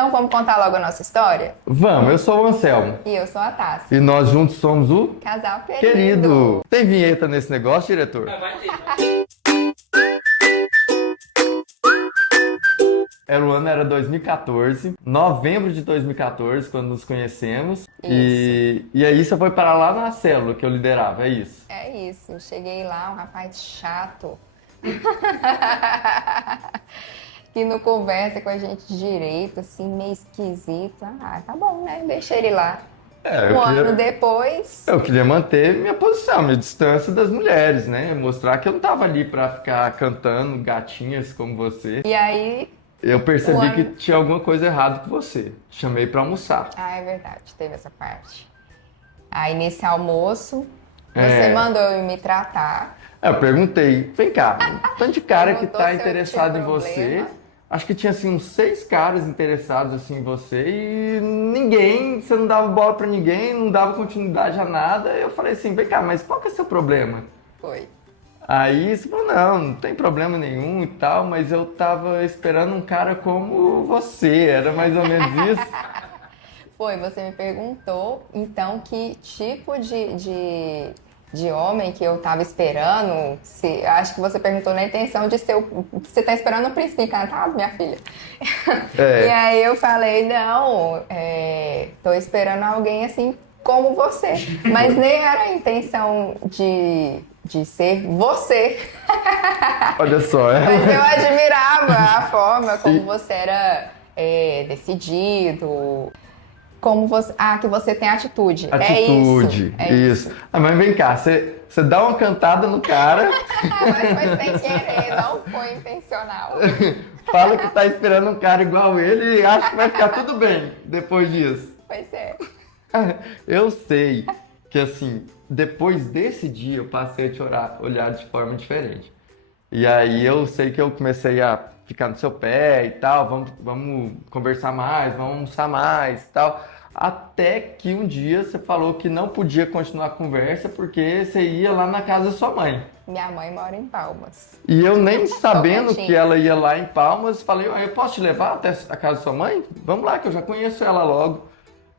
Então vamos contar logo a nossa história? Vamos, eu sou o Anselmo. E eu sou a Tássia. E nós juntos somos o Casal querido. Querido. Tem vinheta nesse negócio, diretor? Vai ter. O ano era 2014, novembro de 2014, quando nos conhecemos. E aí você foi parar lá na célula que eu liderava, é isso? É isso, cheguei lá, um rapaz chato. Que não conversa com a gente direito, assim, meio esquisito. Ah, tá bom, né? Deixa ele lá. Ano depois... Eu queria manter minha posição, minha distância das mulheres, né? Mostrar que eu não tava ali pra ficar cantando gatinhas como você. E aí... Eu percebi que tinha alguma coisa errada com você. Te chamei pra almoçar. Ah, é verdade, teve essa parte. Aí nesse almoço, você mandou eu me tratar. Eu perguntei, vem cá, tanto de cara que Perguntou tá se eu interessado em tinha você. problema. Acho que tinha assim uns 6 caras interessados assim em você e ninguém, você não dava bola pra ninguém, não dava continuidade a nada. Eu falei assim, vem cá, mas qual que é o seu problema? Foi. Aí você falou, não tem problema nenhum e tal, mas eu tava esperando um cara como você, era mais ou menos isso. Foi, você me perguntou, então, que tipo de homem que eu tava esperando. Acho que você perguntou na intenção de ser você tá esperando o príncipe encantado, minha filha? É. E aí eu falei, não, tô esperando alguém assim como você. Mas nem era a intenção de ser você. Olha só, Mas eu admirava a forma como você era decidido, como você, que você tem atitude. Atitude, É isso. Ah, mas vem cá, você dá uma cantada no cara, Mas foi sem querer, não foi intencional. fala que tá esperando um cara igual ele e acha que vai ficar tudo bem depois disso. Pois é. Eu sei que assim, depois desse dia eu passei a te olhar de forma diferente. E aí eu sei que eu comecei a ficar no seu pé e tal, vamos conversar mais, vamos almoçar mais e tal. Até que um dia você falou que não podia continuar a conversa porque você ia lá na casa da sua mãe. Minha mãe mora em Palmas. E eu nem sabendo Tocantins. que ela ia lá em Palmas, falei, eu posso te levar até a casa da sua mãe? Vamos lá, que eu já conheço ela logo.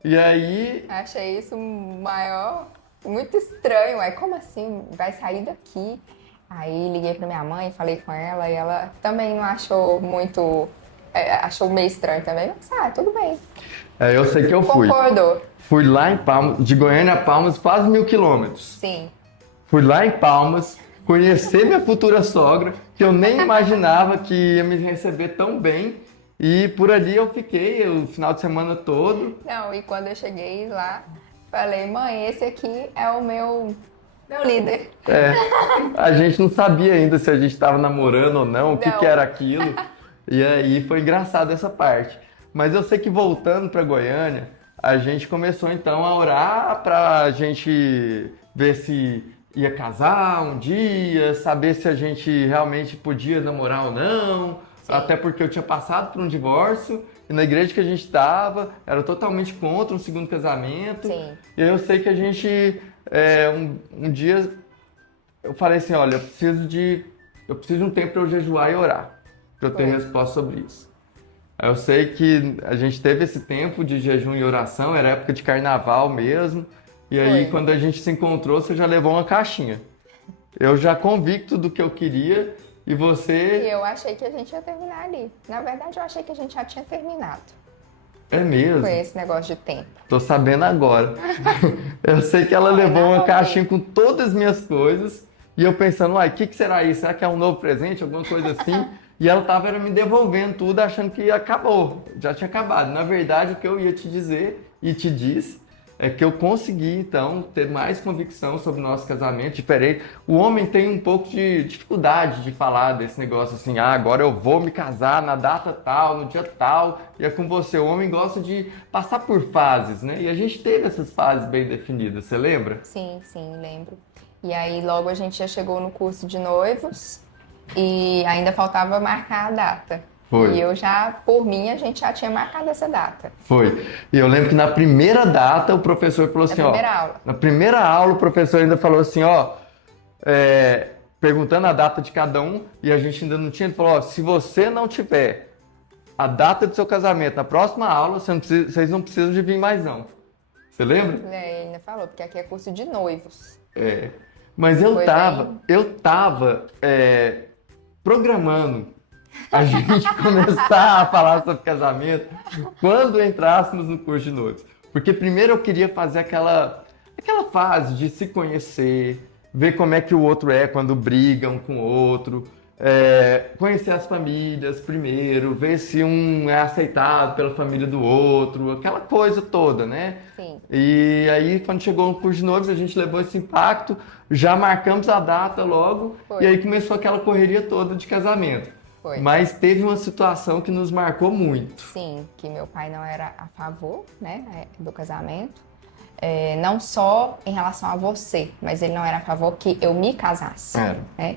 E aí... Achei isso muito estranho. Aí, como assim? Vai sair daqui? Aí liguei pra minha mãe, falei com ela e ela também não achou muito... achou meio estranho também. Mas, tudo bem. eu sei que eu fui. Concordou. Fui lá em Palmas, de Goiânia a Palmas, quase 1.000 quilômetros. Sim. Fui lá em Palmas, conhecer minha futura sogra, que eu nem imaginava que ia me receber tão bem. E por ali eu fiquei o final de semana todo. Não, e quando eu cheguei lá, falei, mãe, esse aqui é o meu líder. A gente não sabia ainda se a gente estava namorando ou não, o que era aquilo. E aí foi engraçado essa parte. Mas eu sei que voltando para Goiânia, a gente começou então a orar pra gente ver se ia casar um dia, saber se a gente realmente podia namorar ou não. Sim. Até porque eu tinha passado por um divórcio e na igreja que a gente estava era totalmente contra um segundo casamento. Sim. E aí eu sei que a gente, um dia, eu falei assim, olha, eu preciso de um tempo para eu jejuar e orar, para eu ter resposta sobre isso. Aí eu sei que a gente teve esse tempo de jejum e oração, era época de carnaval mesmo. E aí quando a gente se encontrou, você já levou uma caixinha. Eu já convicto do que eu queria. E você... E eu achei que a gente ia terminar ali. Na verdade, eu achei que a gente já tinha terminado. É mesmo? Foi esse negócio de tempo. Tô sabendo agora. Eu sei que ela levou uma caixinha com todas as minhas coisas. E eu pensando, o que será isso? Será que é um novo presente? Alguma coisa assim? E ela tava me devolvendo tudo, achando que acabou. Já tinha acabado. Na verdade, o que eu ia te dizer e te disse é que eu consegui, então, ter mais convicção sobre o nosso casamento, diferente. O homem tem um pouco de dificuldade de falar desse negócio assim, agora eu vou me casar na data tal, no dia tal, e é com você. O homem gosta de passar por fases, né? E a gente teve essas fases bem definidas, você lembra? Sim, lembro. E aí, logo a gente já chegou no curso de noivos e ainda faltava marcar a data. Foi. E eu já, por mim, a gente já tinha marcado essa data. Foi. E eu lembro que na primeira data o professor falou assim, aula. Na primeira aula o professor ainda falou assim, perguntando a data de cada um, e a gente ainda não tinha, ele falou, se você não tiver a data do seu casamento, na próxima aula, vocês não precisam de vir mais não. Você lembra? Ele ainda falou, porque aqui é curso de noivos. É. Mas Foi eu tava programando a gente começar a falar sobre casamento quando entrássemos no curso de noivos. Porque primeiro eu queria fazer aquela fase de se conhecer, ver como é que o outro é quando briga um com o outro, conhecer as famílias primeiro, ver se um é aceitado pela família do outro, aquela coisa toda, né? Sim. E aí, quando chegou no curso de noivos, a gente levou esse impacto, já marcamos a data logo, Foi. e aí começou aquela correria toda de casamento. Foi. Mas teve uma situação que nos marcou muito. Sim, que meu pai não era a favor, né, do casamento. Não só em relação a você, mas ele não era a favor que eu me casasse. Né?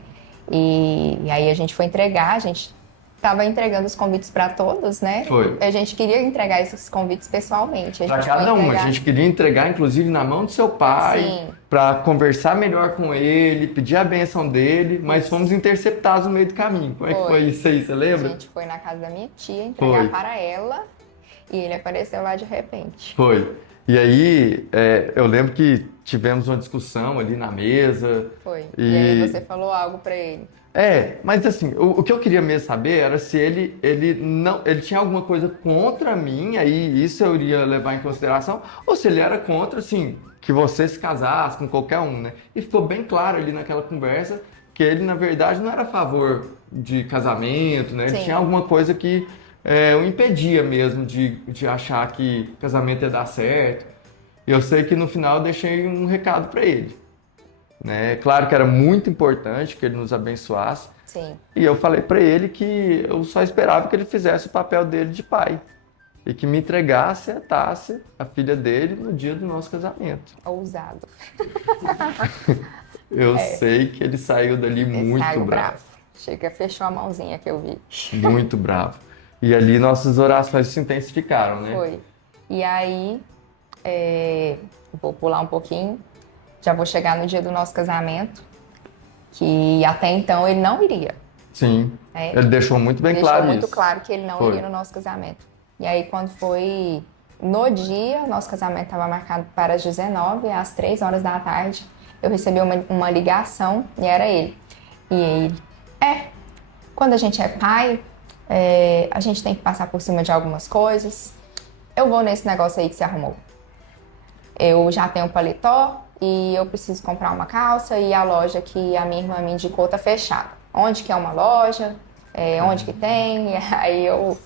E aí a gente foi entregar, a gente estava entregando os convites para todos, né? Foi. A gente queria entregar esses convites pessoalmente. Para cada um, a gente queria entregar, inclusive, na mão do seu pai, para conversar melhor com ele, pedir a bênção dele, mas fomos interceptados no meio do caminho. Como é que foi isso aí, você lembra? A gente foi na casa da minha tia entregar para ela e ele apareceu lá de repente. Foi. E aí, eu lembro que tivemos uma discussão ali na mesa. Foi. E aí você falou algo para ele. Mas assim, o que eu queria mesmo saber era se ele tinha alguma coisa contra mim, aí isso eu iria levar em consideração, ou se ele era contra, assim, que você se casasse com qualquer um, né? E ficou bem claro ali naquela conversa que ele, na verdade, não era a favor de casamento, né? Ele tinha alguma coisa que o impedia mesmo de achar que casamento ia dar certo. E eu sei que no final eu deixei um recado para ele. Né? Claro que era muito importante que ele nos abençoasse. Sim. E eu falei para ele que eu só esperava que ele fizesse o papel dele de pai. E que me entregasse e atasse a filha dele no dia do nosso casamento. Ousado. Eu sei que ele saiu dali muito bravo. Chega, fechou a mãozinha que eu vi. Muito bravo. E ali nossas orações se intensificaram, né? Foi. E aí, vou pular um pouquinho. Já vou chegar no dia do nosso casamento, que até então ele não iria. Sim, ele deixou muito bem claro isso. Deixou muito claro que ele não iria no nosso casamento. E aí, quando foi no dia, nosso casamento estava marcado para as 19, às 3 horas da tarde, eu recebi uma ligação e era ele. E ele, quando a gente é pai, a gente tem que passar por cima de algumas coisas. Eu vou nesse negócio aí que você arrumou. Eu já tenho paletó, e eu preciso comprar uma calça e a loja que a minha irmã me indicou tá fechada. Onde que é uma loja? Onde que tem? E aí eu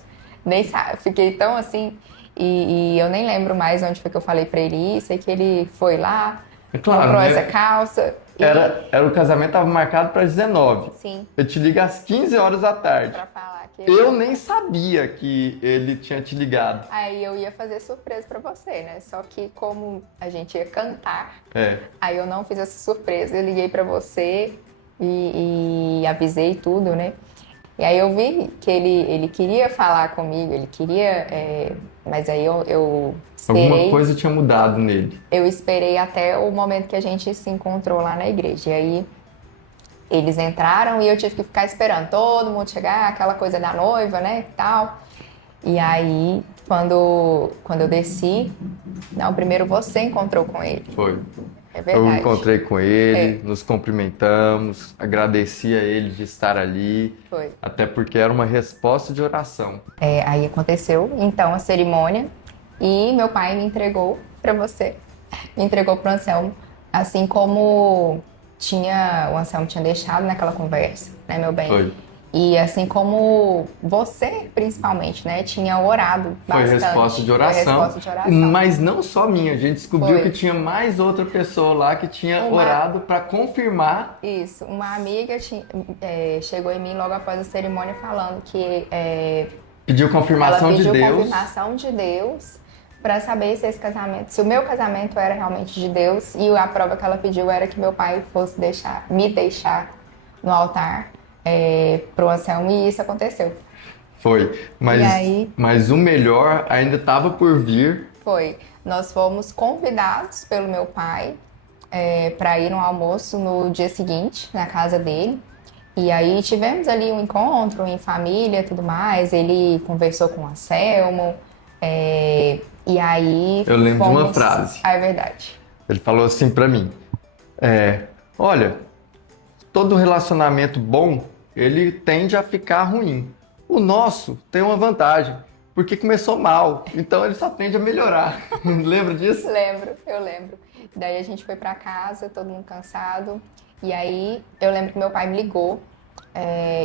nem fiquei tão assim e eu nem lembro mais onde foi que eu falei pra ele ir. Sei que ele foi lá, comprou essa calça. Era o casamento tava marcado para 19. Sim. Eu te ligo às 15 horas da tarde. Pra falar que eu nem sabia que ele tinha te ligado. Aí eu ia fazer surpresa pra você, né? Só que como a gente ia cantar, aí eu não fiz essa surpresa. Eu liguei pra você e avisei tudo, né? E aí eu vi que ele queria falar comigo, ele queria... mas aí eu esperei... Alguma coisa tinha mudado nele. Eu esperei até o momento que a gente se encontrou lá na igreja. E aí eles entraram e eu tive que ficar esperando todo mundo chegar, aquela coisa da noiva, né, e tal. E aí, quando eu desci... Não, primeiro você encontrou com ele. Foi. É verdade. Eu encontrei com ele, nos cumprimentamos, agradeci a ele de estar ali. Foi. Até porque era uma resposta de oração. Aí aconteceu, então, a cerimônia e meu pai me entregou para você. Me entregou para o Anselmo, assim como o Anselmo tinha deixado naquela conversa, né, meu bem? Foi. E assim como você, principalmente, né, tinha orado bastante. Foi resposta de oração. Foi resposta de oração. Mas não só minha, a gente descobriu que tinha mais outra pessoa lá que tinha orado para confirmar. Isso, uma amiga chegou em mim logo após a cerimônia falando que pediu confirmação de Deus. Ela pediu confirmação de Deus para saber se o meu casamento era realmente de Deus, e a prova que ela pediu era que meu pai fosse me deixar no altar pro Anselmo, e isso aconteceu. Foi, mas o melhor ainda estava por vir. Foi, nós fomos convidados pelo meu pai para ir no almoço no dia seguinte, na casa dele, E aí tivemos ali um encontro em família e tudo mais. Ele conversou com o Anselmo. E aí Eu lembro de uma fomos... frase. Ah, é verdade. Ele falou assim pra mim, olha, todo relacionamento bom, ele tende a ficar ruim. O nosso tem uma vantagem, porque começou mal, então ele só tende a melhorar. Lembra disso? Eu lembro. Daí a gente foi pra casa, todo mundo cansado. E aí eu lembro que meu pai me ligou,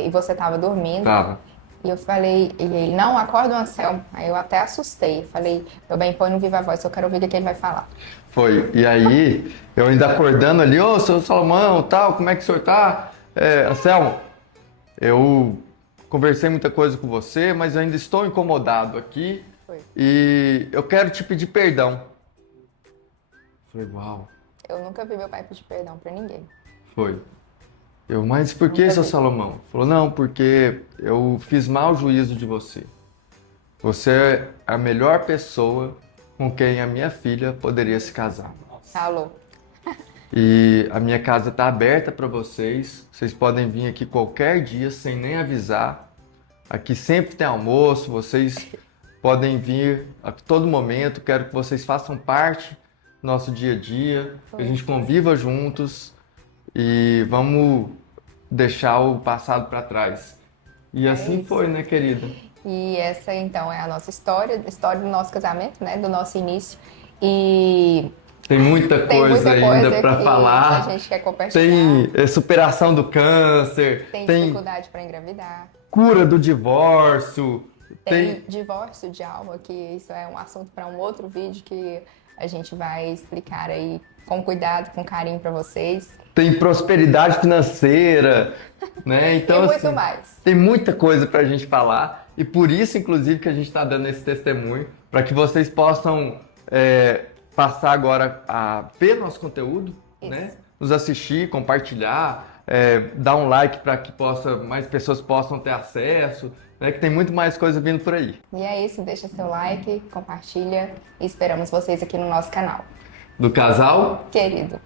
e você tava dormindo. Tava. E eu falei, e ele, não, acorda o Anselmo. Aí eu até assustei. Falei, meu bem, põe no Viva Voz, eu quero ouvir o que ele vai falar. Foi. E aí, eu ainda acordando ali, ô, seu Salomão, tal, como é que o senhor tá? Anselmo, eu conversei muita coisa com você, mas eu ainda estou incomodado aqui. Foi. E eu quero te pedir perdão. Falei, uau. Eu nunca vi meu pai pedir perdão pra ninguém. Foi. Mas por que, seu Salomão? Falou, não, porque eu fiz mau juízo de você. Você é a melhor pessoa com quem a minha filha poderia se casar. Falou. E a minha casa está aberta para vocês. Vocês podem vir aqui qualquer dia sem nem avisar. Aqui sempre tem almoço, vocês podem vir a todo momento. Quero que vocês façam parte do nosso dia a dia, que a gente conviva juntos e vamos deixar o passado para trás. E assim isso. foi, né, querida? E essa, então, é a nossa história, a história do nosso casamento, né? Do nosso início. E Tem muita tem coisa muita ainda coisa para que falar. a gente quer compartilhar. Tem superação do câncer, Tem tem dificuldade para engravidar. cura do divórcio, Tem divórcio de alma, que isso é um assunto para um outro vídeo que a gente vai explicar aí com cuidado, com carinho para vocês. tem prosperidade financeira, né? Então, E muito assim, mais. tem muita coisa para a gente falar e por isso, inclusive, que a gente está dando esse testemunho, para que vocês possam passar agora a ver nosso conteúdo, né? Nos assistir, compartilhar, dar um like para que mais pessoas possam ter acesso, né? Que tem muito mais coisa vindo por aí. E é isso, deixa seu like, compartilha e esperamos vocês aqui no nosso canal. Do casal Querido.